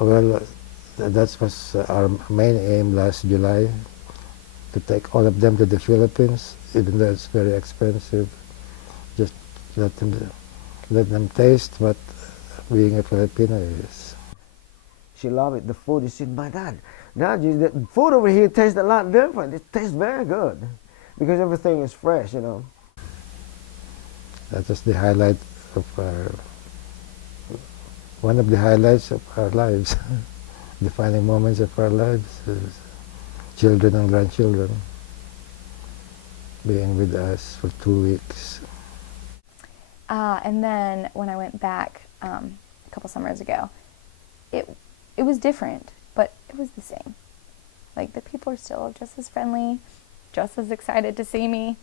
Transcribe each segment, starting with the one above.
Well, that was our main aim last July, to take all of them to the Philippines, even though it's very expensive. Just let them taste what being a Filipino is. She loved it. The food, she said, my God, the food over here tastes a lot different. It tastes very good because everything is fresh, you know. That was the highlight of one of the highlights of our lives, defining moments of our lives, is children and grandchildren being with us for 2 weeks. And then when I went back a couple summers ago, it was different, but it was the same. Like, the people are still just as friendly, just as excited to see me.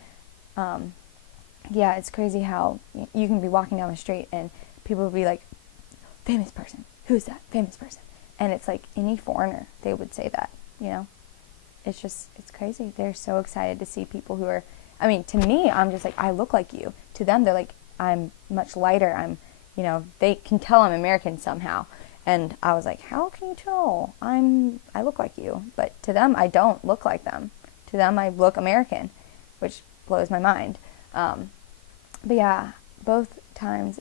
Yeah, it's crazy how you can be walking down the street and people will be like, famous person, who's that, famous person? And it's like any foreigner, they would say that, you know? It's crazy. They're so excited to see people who are, I mean, to me, I'm just like, I look like you. To them, they're like, I'm much lighter. They can tell I'm American somehow. And I was like, how can you tell? I look like you. But to them, I don't look like them. To them, I look American, which blows my mind. But yeah, both times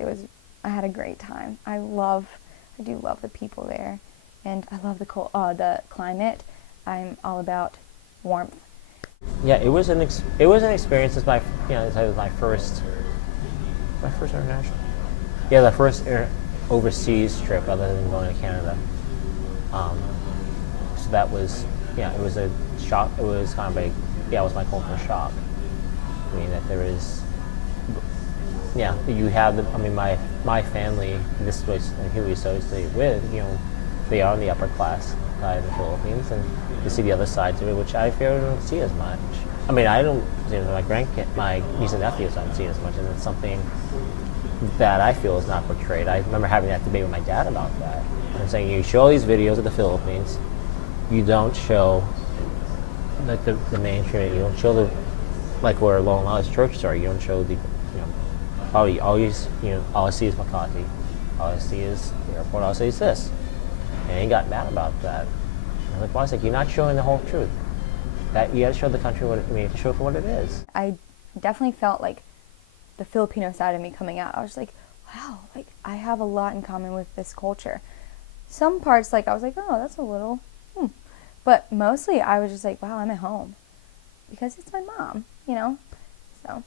I had a great time. I do love the people there, and I love the climate. I'm all about warmth. Yeah, it was an experience. It was my first international. Yeah, the first overseas trip other than going to Canada. So that was, it was a shock. It was kind of it was my cultural shock. I mean, that there is, you have my family, this was who we associate with, they are in the upper class side of the Philippines, and to see the other sides of it, which I feel don't see as much. I mean, I don't, my niece and nephews don't see as much, and it's something that I feel is not portrayed. I remember having that debate with my dad about that. I'm saying, you show these videos of the Philippines, you don't show like the mainstream, you don't show the, like where Long Island's churches are, you don't show the, probably always, all I see is Makati, all I see is the airport, all I see is this. And he got mad about that. I'm like, well, I was like, you're not showing the whole truth. That you got to show the country you have to show it for what it is. I definitely felt like the Filipino side of me coming out. I was like, wow, like I have a lot in common with this culture. Some parts, like I was like, oh, that's a little, But mostly I was just like, wow, I'm at home. Because it's my mom, So.